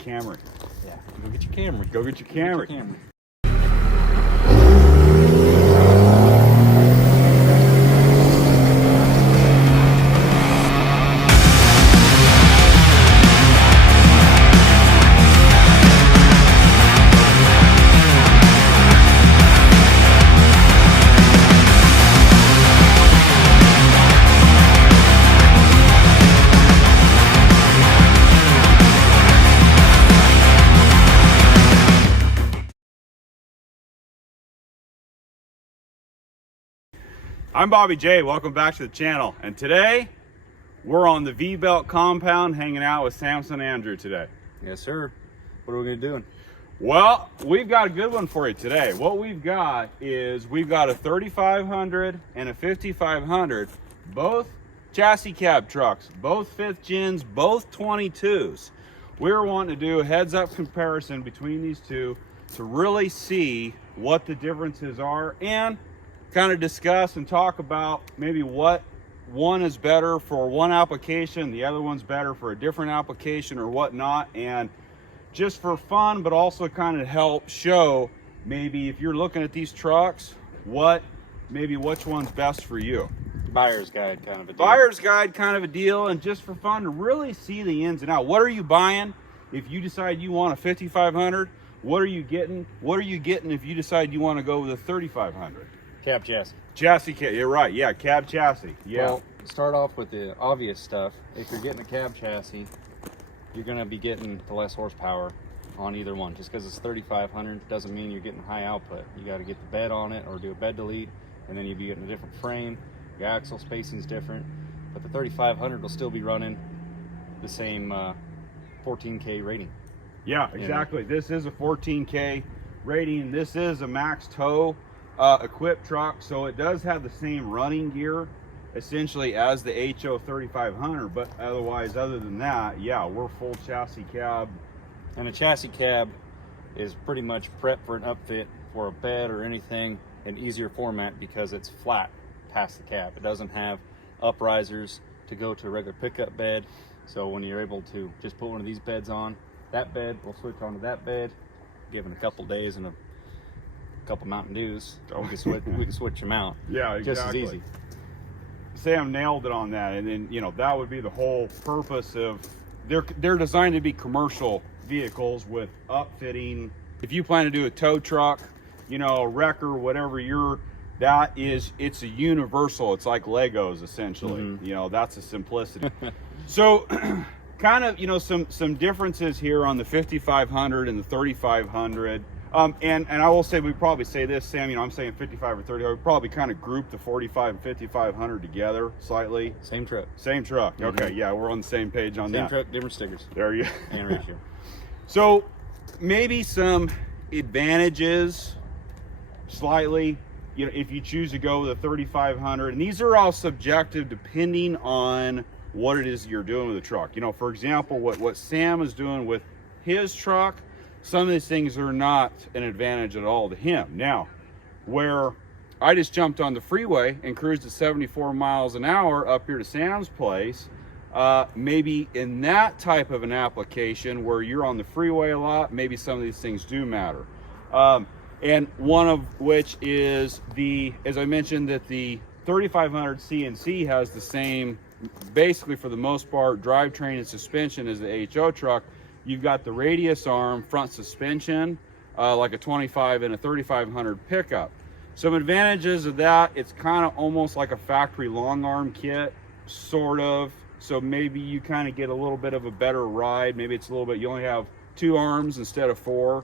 Camry. Yeah, go get your Camry. Go get your Camry. Get your Camry. I'm Bobby J. Welcome back to the channel. And today, we're on the V-Belt compound hanging out with Samson Andrew today. Yes, sir. What are we going to be doing? Well, we've got a good one for you today. What we've got is we've got a 3500 and a 5500, both chassis cab trucks, both 5th gens, both 22s. We're wanting to do a heads-up comparison between these two to really see what the differences are and kind of discuss and talk about maybe what one is better for one application, the other one's better for a different application or whatnot, and just for fun, but also kind of help show maybe if you're looking at these trucks, which one's best for you. Buyer's guide kind of a deal. Buyer's guide kind of a deal, and just for fun to really see the ins and outs. What are you buying if you decide you want a 5500? What are you getting? What are you getting if you decide you want to go with a 3500? Cab chassis. Chassis cab, you're right. Yeah, cab chassis. Yeah. Well, start off with the obvious stuff. If you're getting a cab chassis, you're going to be getting the less horsepower on either one. Just because it's 3500 doesn't mean you're getting high output. You got to get the bed on it or do a bed delete, and then you'll be getting a different frame. Your axle spacing is different, but the 3500 will still be running the same 14K rating. Yeah, exactly. You know? This is a 14K rating. This is a max tow equipped truck, so it does have the same running gear essentially as the HO 3500, but otherwise, other than that, yeah, we're full chassis cab. And a chassis cab is pretty much prepped for an upfit for a bed or anything, an easier format because it's flat past the cab. It doesn't have uprisers to go to a regular pickup bed, so when you're able to just put one of these beds on, that bed will switch onto that bed, given a couple days and a couple Mountain Dews, we can switch them out. Yeah, exactly. Just as easy. Sam nailed it on that, and then that would be the whole purpose of they're designed to be commercial vehicles with upfitting. If you plan to do a tow truck, a wrecker, whatever it's a universal. It's like Legos essentially. Mm-hmm. That's the simplicity. So kind of some differences here on the 5500 and the 3500. And I will say, we probably say this, Sam, I'm saying 55 or 30, we probably kind of group the 45 and 5500 together slightly. Same truck. Same truck. Mm-hmm. Okay, yeah, we're on the same page on that. Same truck, different stickers. There you go. And ratio. So maybe some advantages slightly, if you choose to go with a 3500, and these are all subjective depending on what it is you're doing with the truck. For example, what Sam is doing with his truck, some of these things are not an advantage at all to him. Now, where I just jumped on the freeway and cruised at 74 miles an hour up here to Sam's place, maybe in that type of an application where you're on the freeway a lot, maybe some of these things do matter. And one of which is as I mentioned, that the 3500 CNC has the same, basically for the most part, drivetrain and suspension as the HO truck. You've got the radius arm front suspension, like a 25 and a 3500 pickup. Some advantages of that, it's kind of almost like a factory long arm kit, sort of. So maybe you kind of get a little bit of a better ride. Maybe it's a little bit, you only have 2 arms instead of 4.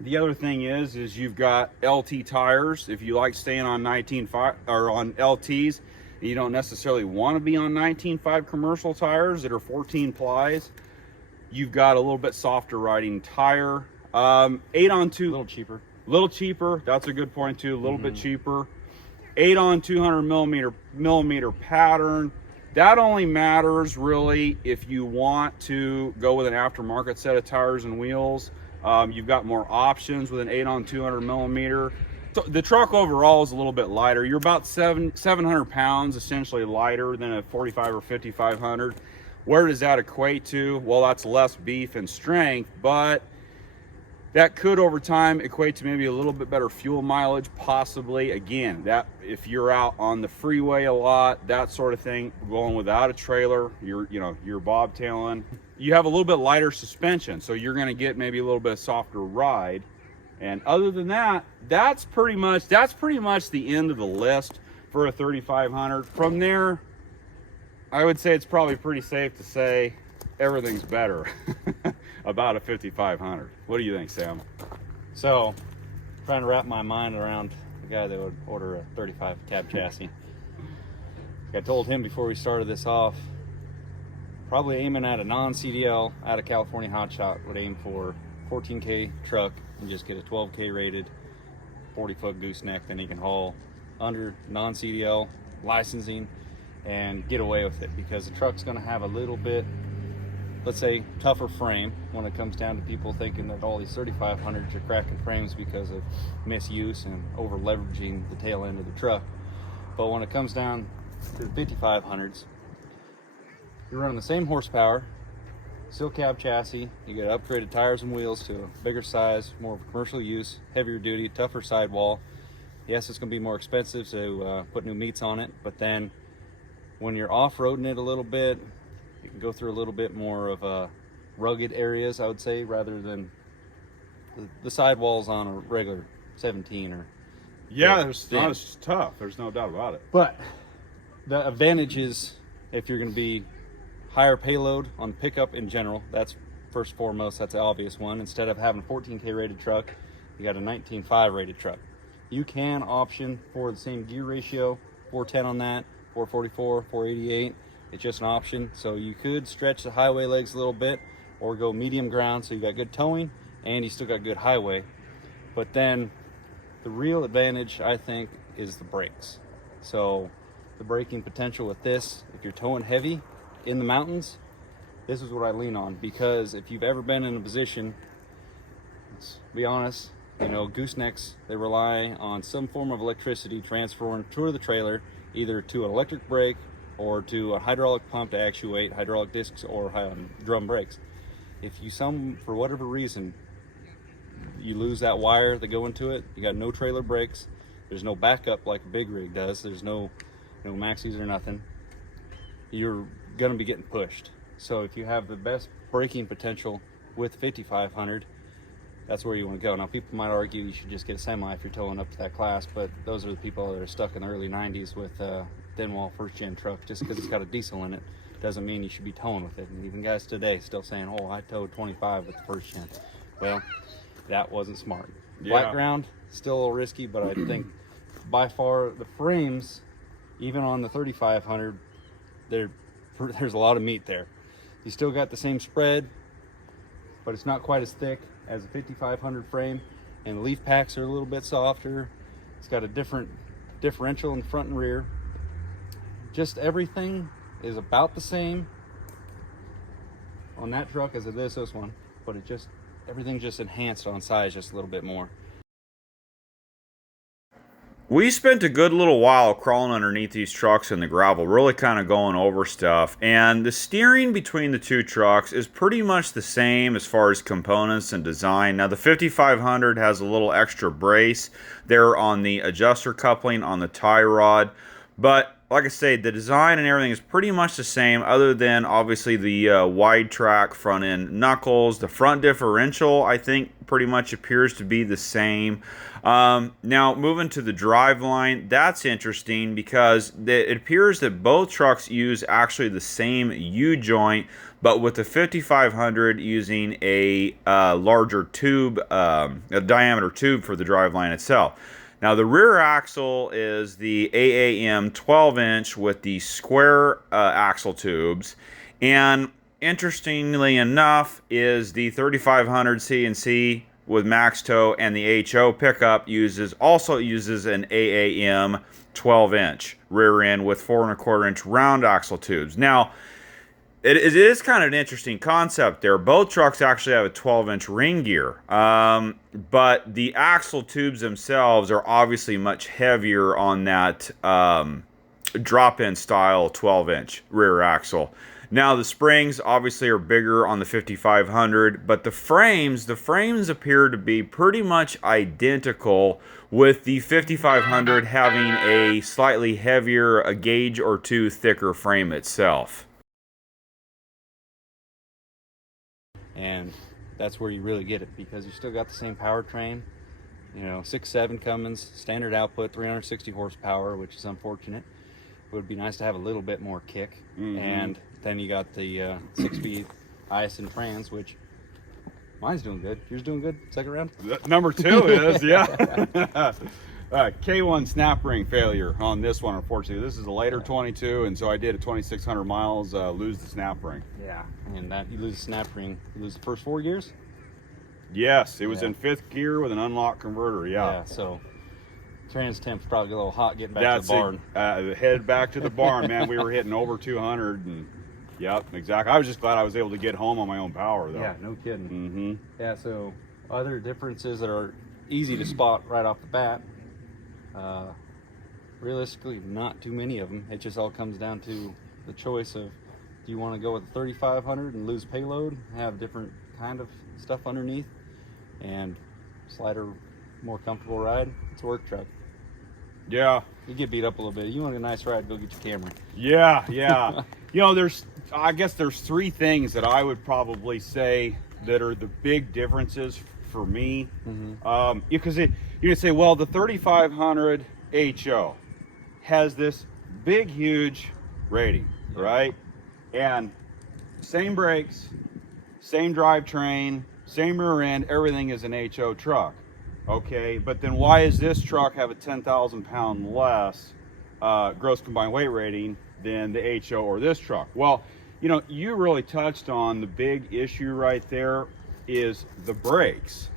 The other thing is you've got LT tires. If you like staying on 19.5 or on LTs, and you don't necessarily want to be on 19.5 commercial tires that are 14 plies, you've got a little bit softer riding tire. 8-on-2, a little cheaper. Little cheaper. That's a good point too. A little bit cheaper. 8-on 200 millimeter pattern. That only matters really if you want to go with an aftermarket set of tires and wheels. You've got more options with an 8-on 200 millimeter. So the truck overall is a little bit lighter. You're about 700 pounds essentially lighter than a 45 or 5500. Where does that equate to? Well, that's less beef and strength, but that could over time equate to maybe a little bit better fuel mileage, possibly. Again, that if you're out on the freeway a lot, that sort of thing, going without a trailer, you're bobtailing, you have a little bit lighter suspension, so you're going to get maybe a little bit softer ride. And other than that, that's pretty much the end of the list for a 3500. From there, I would say it's probably pretty safe to say everything's better about a 5500. What do you think, Sam? So, trying to wrap my mind around the guy that would order a 35 cab chassis. I told him before we started this off, probably aiming at a non-CDL out of California hotshot would aim for 14K truck and just get a 12K rated 40-foot gooseneck. Then he can haul under non-CDL licensing and get away with it, because the truck's going to have a little bit, let's say, tougher frame when it comes down to people thinking that all these 3500s are cracking frames because of misuse and over leveraging the tail end of the truck. But when it comes down to the 5500s, you're running the same horsepower, still cab chassis, you get upgraded tires and wheels to a bigger size, more of a commercial use, heavier duty, tougher sidewall. Yes, it's going to be more expensive to put new meats on it, but then when you're off-roading it a little bit, you can go through a little bit more of rugged areas, I would say, rather than the sidewalls on a regular 17 or... Yeah, it's not as tough. There's no doubt about it. But the advantage is, if you're going to be higher payload on pickup in general, that's first and foremost, that's the obvious one. Instead of having a 14K rated truck, you got a 19.5 rated truck. You can option for the same gear ratio, 410 on that, 444, 488. It's just an option. So you could stretch the highway legs a little bit or go medium ground, so you got good towing and you still got good highway. But then the real advantage, I think, is the brakes. So the braking potential with this, if you're towing heavy in the mountains, this is what I lean on, because if you've ever been in a position, let's be honest, goosenecks, they rely on some form of electricity transferring to the trailer, either to an electric brake or to a hydraulic pump to actuate hydraulic discs or drum brakes. If you, for whatever reason, you lose that wire that go into it, you got no trailer brakes, there's no backup like a big rig does, there's no maxis or nothing, you're going to be getting pushed. So if you have the best braking potential with 5500, that's where you want to go. Now, people might argue you should just get a semi if you're towing up to that class, but those are the people that are stuck in the early 90s with thin wall first gen truck. Just because it's got a diesel in it doesn't mean you should be towing with it. And even guys today still saying, oh, I towed 25 with the first gen. Well, that wasn't smart. Yeah. Flat ground, still a little risky, but I think by far the frames, even on the 3500, there's a lot of meat there. You still got the same spread, but it's not quite as thick as a 5500 frame, and the leaf packs are a little bit softer. It's got a different differential in front and rear. Just everything is about the same on that truck as it is this one, but everything just enhanced on size just a little bit more. We spent a good little while crawling underneath these trucks in the gravel, really kind of going over stuff. And the steering between the two trucks is pretty much the same as far as components and design. Now, the 5500 has a little extra brace there on the adjuster coupling on the tie rod. But like I say, the design and everything is pretty much the same, other than obviously the wide track front end knuckles. The front differential, I think, pretty much appears to be the same. Now, moving to the drive line, that's interesting because it appears that both trucks use actually the same U-joint, but with the 5500 using a larger tube, a diameter tube for the drive line itself. Now, the rear axle is the AAM 12-inch with the square axle tubes, and interestingly enough is the 3500 CNC with max tow, and the HO pickup also uses an AAM 12-inch rear end with 4 1/4-inch round axle tubes. Now, it is kind of an interesting concept there. Both trucks actually have a 12-inch ring gear, but the axle tubes themselves are obviously much heavier on that drop-in style 12-inch rear axle. Now the springs obviously are bigger on the 5500, but the frames appear to be pretty much identical, with the 5500 having a slightly heavier, a gauge or two thicker frame itself. And that's where you really get it, because you still got the same powertrain, you know, 6.7 Cummins, standard output, 360 horsepower, which is unfortunate. It would be nice to have a little bit more kick. And then you got the 6-speed ISN trans, which mine's doing good. Yours doing good? Second round? Number 2 is, yeah. K1 snap ring failure on this one, unfortunately. This is a later 22, and so I did a 2,600 miles, lose the snap ring. Yeah, and that you lose the snap ring, you lose the first 4 gears? Yes, it was in 5th gear with an unlocked converter, Yeah, so trans temp's probably a little hot getting back to the barn. Head back to the barn, man. We were hitting over 200, and yep, exactly. I was just glad I was able to get home on my own power, though. Yeah, no kidding. Yeah, so other differences that are easy to spot right off the bat, realistically, not too many of them. It just all comes down to the choice of, do you want to go with a 3500 and lose payload, have different kind of stuff underneath, and slighter, more comfortable ride? It's a work truck. Yeah. You get beat up a little bit. You want a nice ride, go get your Camry. Yeah. You know, I guess there's 3 things that I would probably say that are the big differences for me. Because you can say, well, the 3500 HO has this big, huge rating, right? And same brakes, same drivetrain, same rear end, everything is an HO truck. Okay, but then why does this truck have a 10,000 pound less gross combined weight rating than the HO or this truck? Well, you know, you really touched on the big issue right there is the brakes.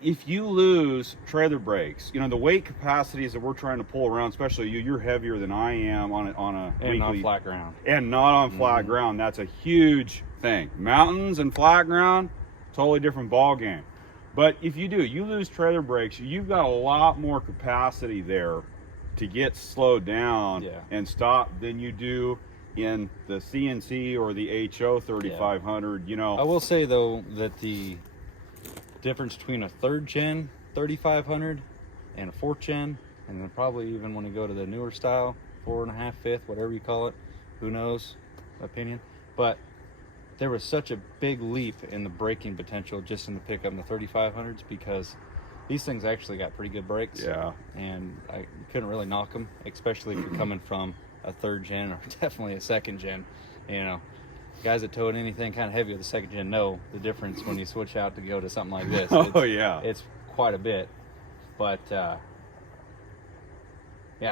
If you lose trailer brakes, you know, the weight capacities that we're trying to pull around, especially you're heavier than I am on a and weekly, not flat ground. And not on flat ground. That's a huge thing. Mountains and flat ground, totally different ball game. But if you lose trailer brakes, you've got a lot more capacity there to get slowed down and stop than you do in the CNC or the HO 3500. You know, I will say though that the difference between a 3rd gen 3500 and a 4th gen, and then probably even when you go to the newer style 4.5, 5th, whatever you call it, who knows, opinion, but there was such a big leap in the braking potential just in the pickup in the 3500s, because these things actually got pretty good brakes. Yeah. And I couldn't really knock them, especially if you're coming from a 3rd gen or definitely a 2nd gen. You know, guys that towed anything kind of heavy with the 2nd gen know the difference when you switch out to go to something like this. It's quite a bit. But yeah,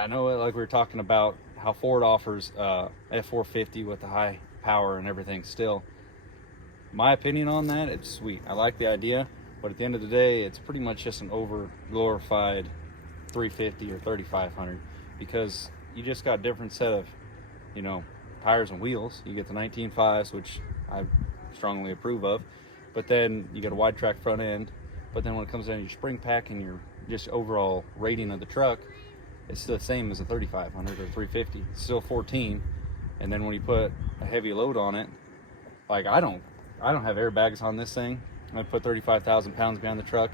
I know, like we were talking about how Ford offers F450 with the high power and everything still. My opinion on that, it's sweet. I like the idea, but at the end of the day, it's pretty much just an over glorified 350 or 3500, because you just got a different set of, you know, tires and wheels. You get the 19.5s, which I strongly approve of, but then you get a wide track front end. But then when it comes down to your spring pack and your just overall rating of the truck, it's the same as a 3500 or 350. It's still 14. And then when you put a heavy load on it, like I don't have airbags on this thing. I put 35,000 pounds behind the truck.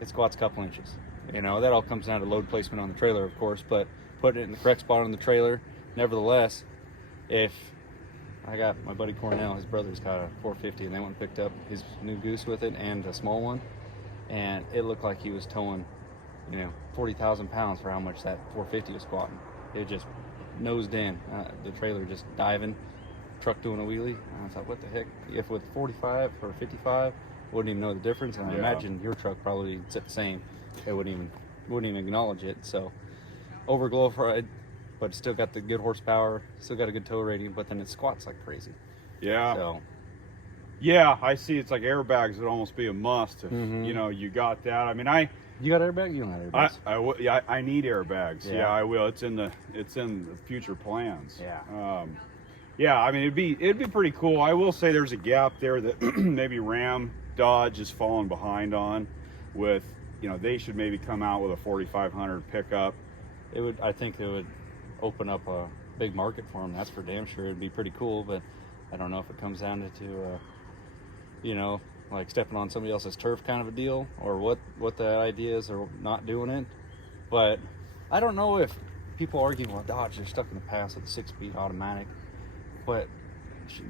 It squats a couple inches. You know, that all comes down to load placement on the trailer, of course, but putting it in the correct spot on the trailer. Nevertheless, if I got my buddy Cornell, his brother's got a 450, and they went and picked up his new Goose with it and a small one, and it looked like he was towing, you know, 40,000 pounds for how much that 450 was squatting. It just nosed in, the trailer just diving, truck doing a wheelie. And I thought, what the heck? If with 45 or 55, wouldn't even know the difference. And I imagine your truck probably set the same. It wouldn't even acknowledge it. So over glorified, but still got the good horsepower, still got a good tow rating, but then it squats like crazy. Yeah. So yeah, I see. It's like airbags would almost be a must if you know you got that. I mean, you got airbags? You don't have airbags. I need airbags. Yeah, I will. It's in the future plans. Yeah. Yeah, I mean it'd be pretty cool. I will say there's a gap there that maybe Ram Dodge is falling behind on. With, you know, they should maybe come out with a 4500 pickup. I think it would open up a big market for them. That's for damn sure. It'd be pretty cool, but I don't know if it comes down to you know, like stepping on somebody else's turf kind of a deal, or what the idea is, or not doing it. But I don't know if people argue, well, Dodge, they're stuck in the past with a 6-speed automatic, but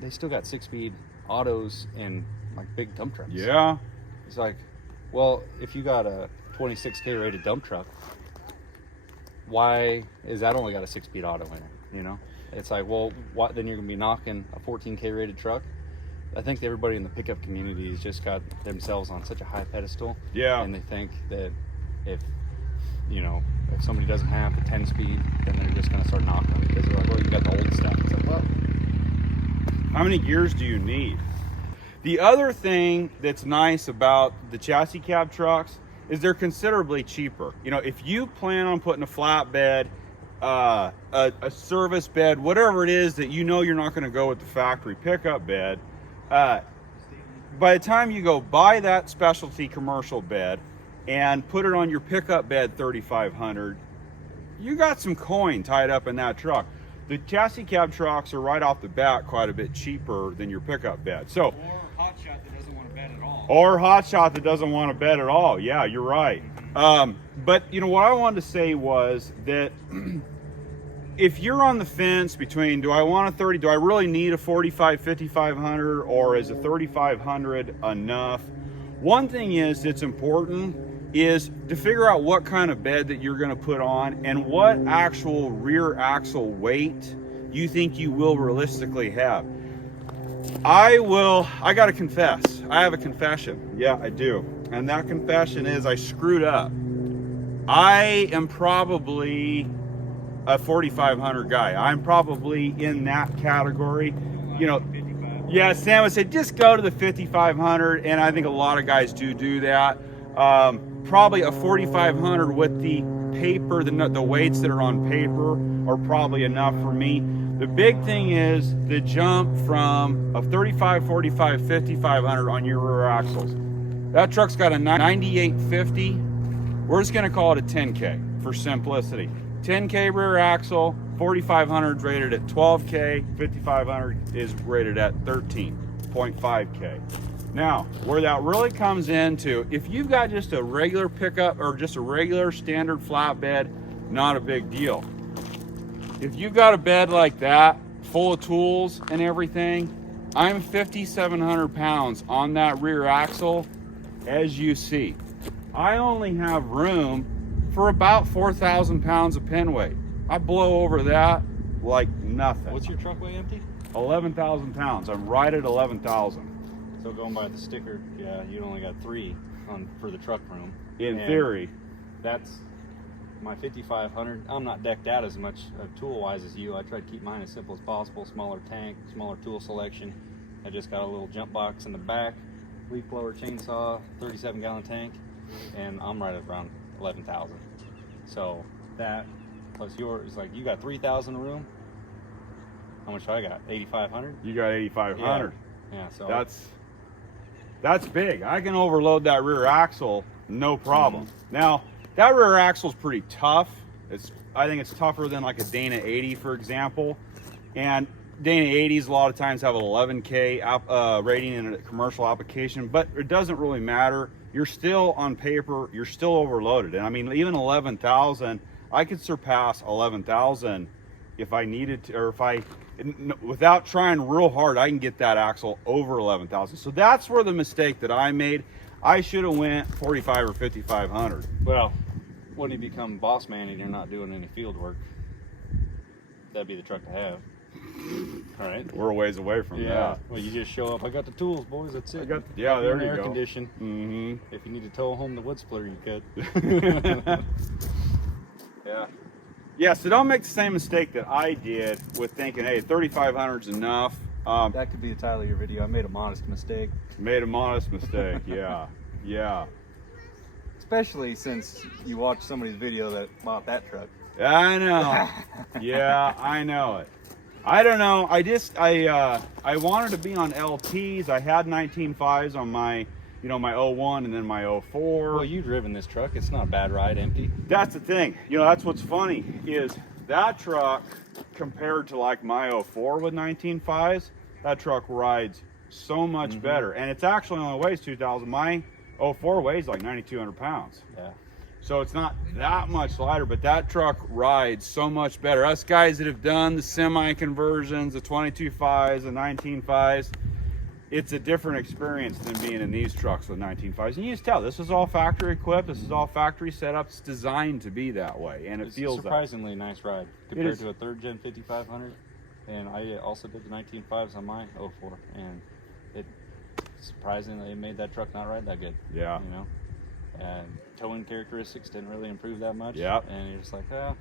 they still got 6-speed autos in like big dump trucks. Yeah. It's like, well, if you got a 26K rated dump truck, why is that only got a 6-speed auto in it? You know, it's like, well, what, then you're gonna be knocking a 14K rated truck? I think everybody in the pickup community has just got themselves on such a high pedestal. Yeah. And they think that if, you know, if somebody doesn't have the 10-speed, then they're just gonna start knocking them because they're like, well, you got the old stuff. It's like, well, how many gears do you need? The other thing that's nice about the chassis cab trucks is they're considerably cheaper. You know, if you plan on putting a flatbed, a service bed, whatever it is that you know you're not going to go with the factory pickup bed, by the time you go buy that specialty commercial bed and put it on your pickup bed 3,500, you got some coin tied up in that truck. The chassis cab trucks are right off the bat quite a bit cheaper than your pickup bed. So, or hotshot that doesn't want to bed at all. Or hotshot that doesn't want to bed at all. Yeah, you're right. But you know what I wanted to say was that if you're on the fence between, do I want a 30, do I really need a 45, 5500, or is a 3500 enough? One thing is that's important is to figure out what kind of bed that you're going to put on and what actual rear axle weight you think you will realistically have. I got to confess. I have a confession. Yeah, I do. And that confession is I screwed up. I am probably a 4,500 guy. I'm probably in that category. You know, yeah, Sam would say, just go to the 5,500. And I think a lot of guys do that. Probably a 4,500 with the paper, the weights that are on paper are probably enough for me. The big thing is the jump from a 35, 45, 5,500 on your rear axles. That truck's got a 9850. We're just gonna call it a 10K for simplicity. 10K rear axle, 4,500 is rated at 12K, 5,500 is rated at 13.5K. Now, where that really comes into, if you've got just a regular pickup or just a regular standard flatbed, not a big deal. If you've got a bed like that, full of tools and everything, I'm 5,700 pounds on that rear axle, as you see. I only have room for about 4,000 pounds of pin weight. I blow over that like nothing. What's your truck weigh empty? 11,000 pounds. I'm right at 11,000. So going by the sticker, yeah, you only got 3 for the truck room. In theory. That's my 5,500. I'm not decked out as much tool-wise as you. I try to keep mine as simple as possible. Smaller tank, smaller tool selection. I just got a little jump box in the back, leaf blower, chainsaw, 37-gallon tank, and I'm right at around 11,000. So that plus yours, like you got 3,000 room. How much do I got? 8,500. You got 8,500. Yeah. So that's big. I can overload that rear axle, no problem. Now, that rear axle is pretty tough. I think it's tougher than like a Dana 80, for example. And Dana 80s a lot of times have an 11K rating in a commercial application, but it doesn't really matter. You're still on paper, you're still overloaded. And I mean, even 11,000, I could surpass 11,000 if I needed to, or without trying real hard, I can get that axle over 11,000. So that's where the mistake that I made. I should have went 45 or 5,500. Well, when you become boss man and you're not doing any field work, that'd be the truck to have. All right. We're a ways away from that. Well, you just show up. I got the tools, boys. That's it. There you air go. Condition. Mm-hmm. If you need to tow home the wood splitter, you could. Yeah. Yeah, so don't make the same mistake that I did with thinking, hey, 3,500 is enough. That could be the title of your video. I made a modest mistake. Made a modest mistake, yeah. Yeah. Especially since you watched somebody's video that bought that truck. I know. Yeah, I know it. I don't know. I wanted to be on LTs. I had 19.5s on my, my 01 and then my 04. Well, you've driven this truck. It's not a bad ride, empty. That's the thing. That's what's funny is that truck compared to like my 04 with 19.5s, that truck rides so much better, and it's actually only weighs 2,000. My 04 weighs like 9,200 pounds. Yeah. So it's not that much lighter, but that truck rides so much better. Us guys that have done the semi conversions, the 22.5s, the 19.5s, it's a different experience than being in these trucks with 19.5s. And you just tell, this is all factory equipped, this is all factory set up, it's designed to be that way, and it It's feels surprisingly nice ride compared to a third gen 5500. And I also did the 19.5s on my 04, and it surprisingly it made that truck not ride that good. Yeah. You know, and towing characteristics didn't really improve that much. Yep. And you're just like, oh,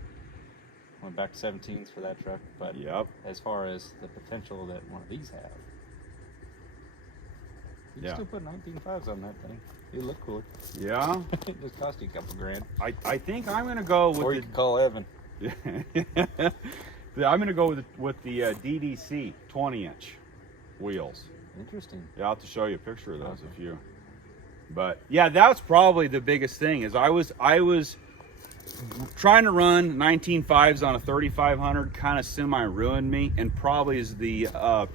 went back to 17s for that truck. But Yep. as far as the potential that one of these have, you can Yeah. still put 19.5s on that thing. It look cool. Yeah. It just cost you a couple grand. I think I'm gonna go with Or you can call Evan. I'm gonna go with the DDC 20-inch wheels. Interesting. Yeah, I'll have to show you a picture of those if you. But yeah, that's probably the biggest thing. Is I was trying to run 19.5s on a 3500, kind of semi ruined me, and probably is the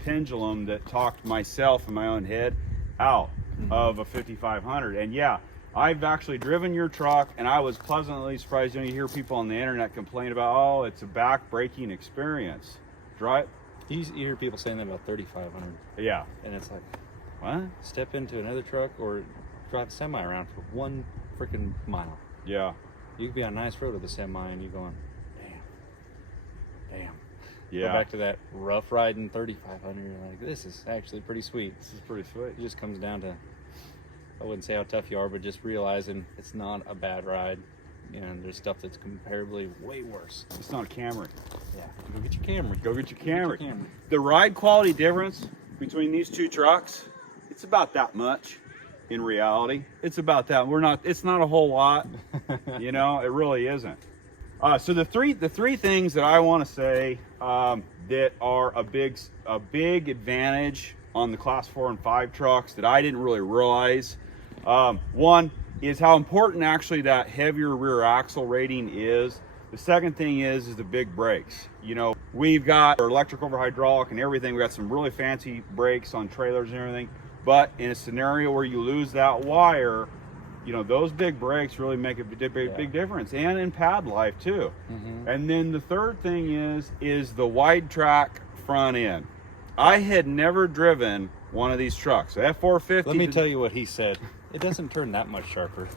pendulum that talked myself in my own head out of a 5500. And yeah, I've actually driven your truck, and I was pleasantly surprised. You know, you hear people on the internet complain about, oh, it's a back-breaking experience. Right? You hear people saying that about 3500, Yeah. and it's like, What? step into another truck or drive a semi around for 1 freaking mile. Yeah. You could be on a nice road with a semi and you're going, damn. Yeah. Go back to that rough riding 3500. You're like, this is actually pretty sweet. This is pretty sweet. It just comes down to, I wouldn't say how tough you are, but just realizing it's not a bad ride. You know, there's stuff that's comparably way worse. It's not a Camry. Yeah, go get your Camry. Go get your Camry. Get your Camry. The ride quality difference between these two trucks, it's about that much. In reality, it's about that. It's not a whole lot. You know, it really isn't. So the three things that I want to say that are a big advantage on the Class 4 and 5 trucks that I didn't really realize. One is how important actually that heavier rear axle rating is. The second thing is the big brakes. You know, we've got our electric over hydraulic and everything. We got some really fancy brakes on trailers and everything. But in a scenario where you lose that wire, you know, those big brakes really make a big difference, and in pad life too. And then the third thing is the wide track front end. I had never driven one of these trucks. F450. Let me tell you what he said. It doesn't turn that much sharper.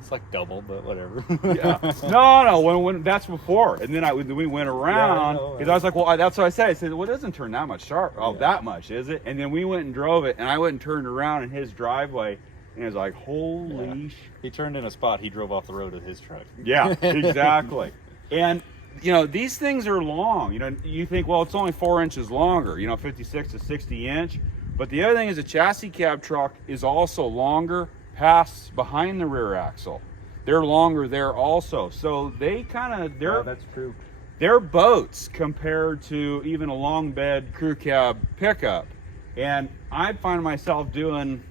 It's like double, but whatever. Yeah. No. When that's before, and then we went around because I was like, well, that's what I said. I said, well, it doesn't turn that much sharp. Oh, that much, is it? And then we went and drove it, and I went and turned around in his driveway, and it was like, holy He turned in a spot. He drove off the road with his truck. Yeah, exactly. And you know, these things are long. You know, you think, well, it's only 4 inches longer. You know, 56 to 60 inch. But the other thing is, a chassis cab truck is also longer past behind the rear axle. They're longer there also. So they That's true. they're boats compared to even a long bed crew cab pickup. And I find myself doing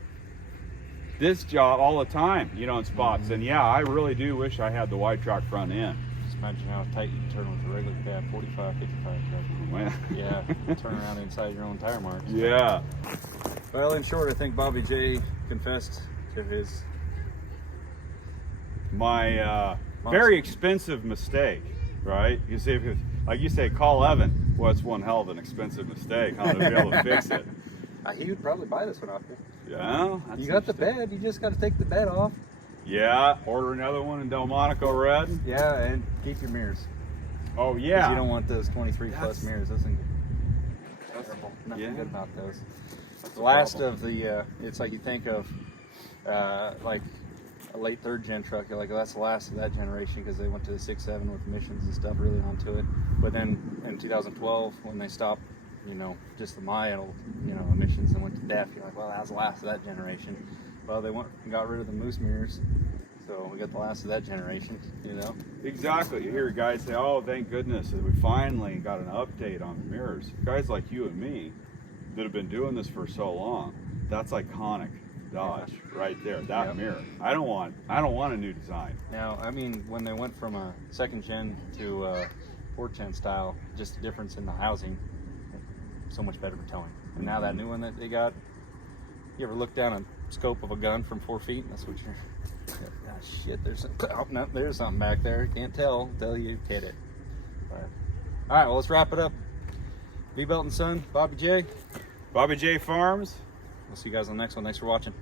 this job all the time, you know, in spots. And yeah, I really do wish I had the wide track front end. Just imagine how tight you can turn with a regular cab 45, 55 truck. Well, Yeah, turn around inside your own tire marks. yeah. Well, in short, I think Bobby J confessed to his my very expensive mistake, right? You see, like you say, call Evan. Well, it's one hell of an expensive mistake, huh, to be able to fix it. He would probably buy this one off you. Yeah, You got the bed. You just got to take the bed off. Yeah, order another one in Delmonico red. Yeah, and keep your mirrors. Oh 'Cause yeah. you don't want those 23 plus That's- mirrors. Those things terrible. Nothing Yeah. good about those. That's The a last problem. of the, it's like you think of like a late third gen truck. You're like, oh, that's the last of that generation because they went to the 6.7 with emissions and stuff really onto it. But then in 2012, when they stopped, you know, just the mild, you know, emissions and went to DEF, you're like, well, that was the last of that generation. Well, they went and got rid of the moose mirrors. So we got the last of that generation, you know. Exactly. You hear guys say, "Oh, thank goodness that we finally got an update on the mirrors." Guys like you and me that have been doing this for so long, that's iconic. Dodge right there. That Yep. mirror. I don't want a new design. Now, I mean, when they went from a second gen to a fourth gen style, just the difference in the housing, so much better for towing. And now that new one that they got, you ever look down a scope of a gun from 4 feet? That's what you're. Ah, shit, there's no, there's something back there. Can't tell until you hit it. But, all right, well, let's wrap it up. Vbelt&Son, Bobby J. Bobby J Farms. We'll see you guys on the next one. Thanks for watching.